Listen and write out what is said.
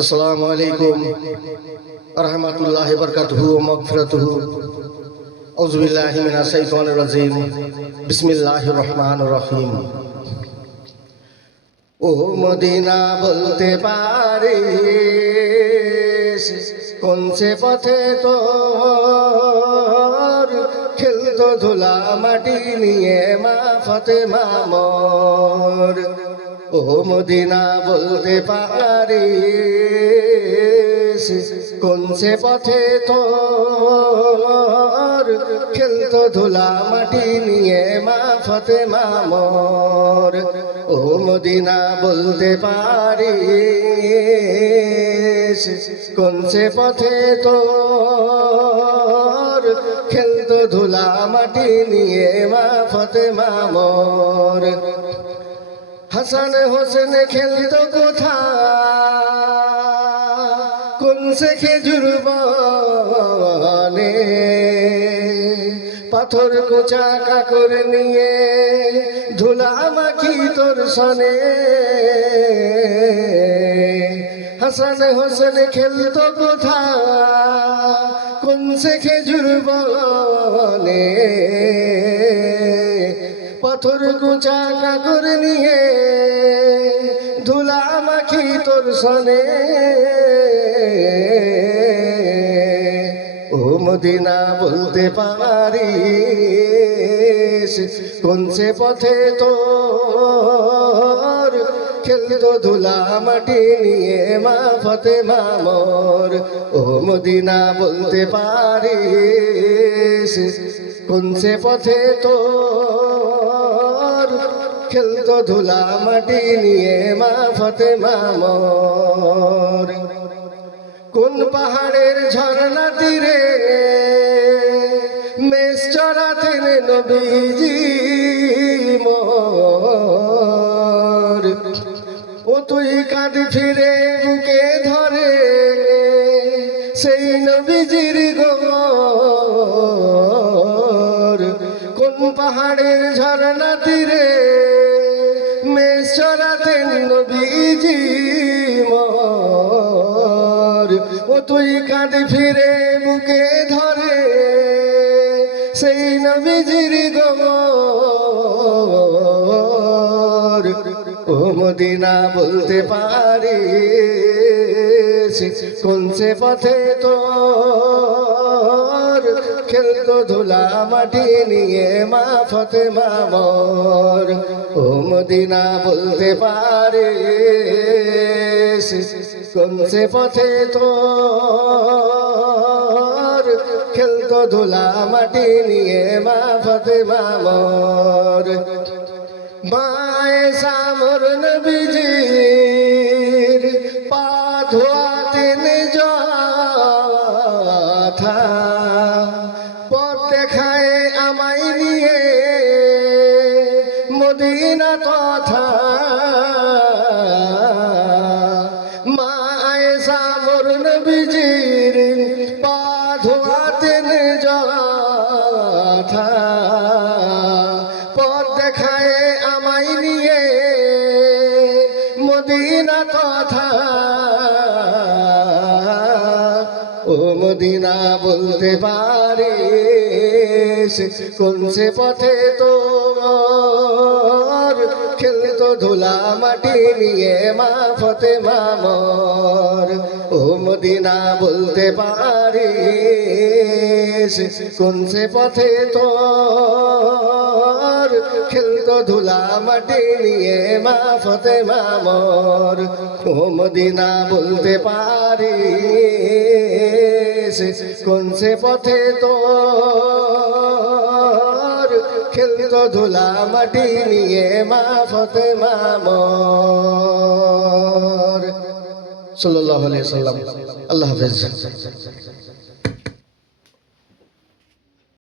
আসসালামু আলাইকুম ওয়া রাহমাতুল্লাহি ওয়া বারাকাতুহু ওয়া মাগফিরাতুহু। আউযু বিল্লাহি মিনাশ শাইতানির রাজীম। বিসমিল্লাহির রহমানির রহিম। ও মদিনা বলতে পারিস কোন সে পথে তোর খেলতো ধুলা মাটি নিয়ে মা ফাতেমা মোর। ও মদিনা বলতে পারিস কোন সে পথে তোর খেলতো ধুলা মাটি নিয়ে মা ফাতেমা মোর। ও মদিনা বলতে পারিস কোন সে পথে তোর খেলতো ধুলা মাটি নিয়ে মা ফাতেমা মোর। হাসান হোসেন খেলতো কোথায় কোন সে খেজুর বনে, পাথর কোচা কাকর নিয়ে ধুলা মাখি তোর সনে। হাসান হোসেন খেলতো কোথায় কোন সে খেজুর বনে, পাথর কোচা কাকর নিয়ে ধুলা মাখি তোর সনে। ও মদিনা বলতে পারিস কোন সে পথে তোর খেলতো ধুলা মাটি নিয়ে মা ফাতেমা মোর। ও মদিনা বলতে পারিস কোন সে পথে তোর খেলতো ধুলা মাটি নিয়ে মা ফাতেমা মোর। কোন পাহাড়ের ঝর্ণা তীরে মেষ চরাতেন নবীজি মোর। ও তুই কাঁদ ফিরে বুকে ধরে সেই নবীজির গোর। কোন পাহাড়ের ঝর্ণা তীরে মেষ চরাতেন নবীজি মোর। ও তুই কাঁদ ফিরে বুকে ধরে সেই নবীজির গোর। ও মদিনা বলতে পারিস কোন সে পথে তোর খেলতো ধুলা মাটি নিয়ে মা ফাতেমা মোর। ও মদিনা বলতে পারিস কোন সে পথে তোর খেলতো ধুলা মাটি নিয়ে মা ফাতেমা মোর। মায়ে সামর নবীজির পা ধোয়াতেন যথা, পথ দেখায় আমায় নিয়ে মদিনা তথা। মায়ে সামর নবীজির পা ধোয়াতেন যথা, পথ দেখায় আমায় নিয়ে মদিনা তথা। ও মদিনা বলতে পারিস কোন সে পথে তোর খেলতো ধুলা মাটি নিয়ে মা ফাতেমা মোর। ও মদিনা বলতে পারিস কোন সে পথে তোর খেলতো ধুলা মাটি নিয়ে মা ফাতেমা মোর। ও মদিনা বলতে পারিস কোন সে পথে তোর খেলতো ধুলা মাটি নিয়ে মা ফাতেমা মোর। সাল্লাল্লাহু আলাইহি ওয়াসাল্লাম। আল্লাহ হাফেজ।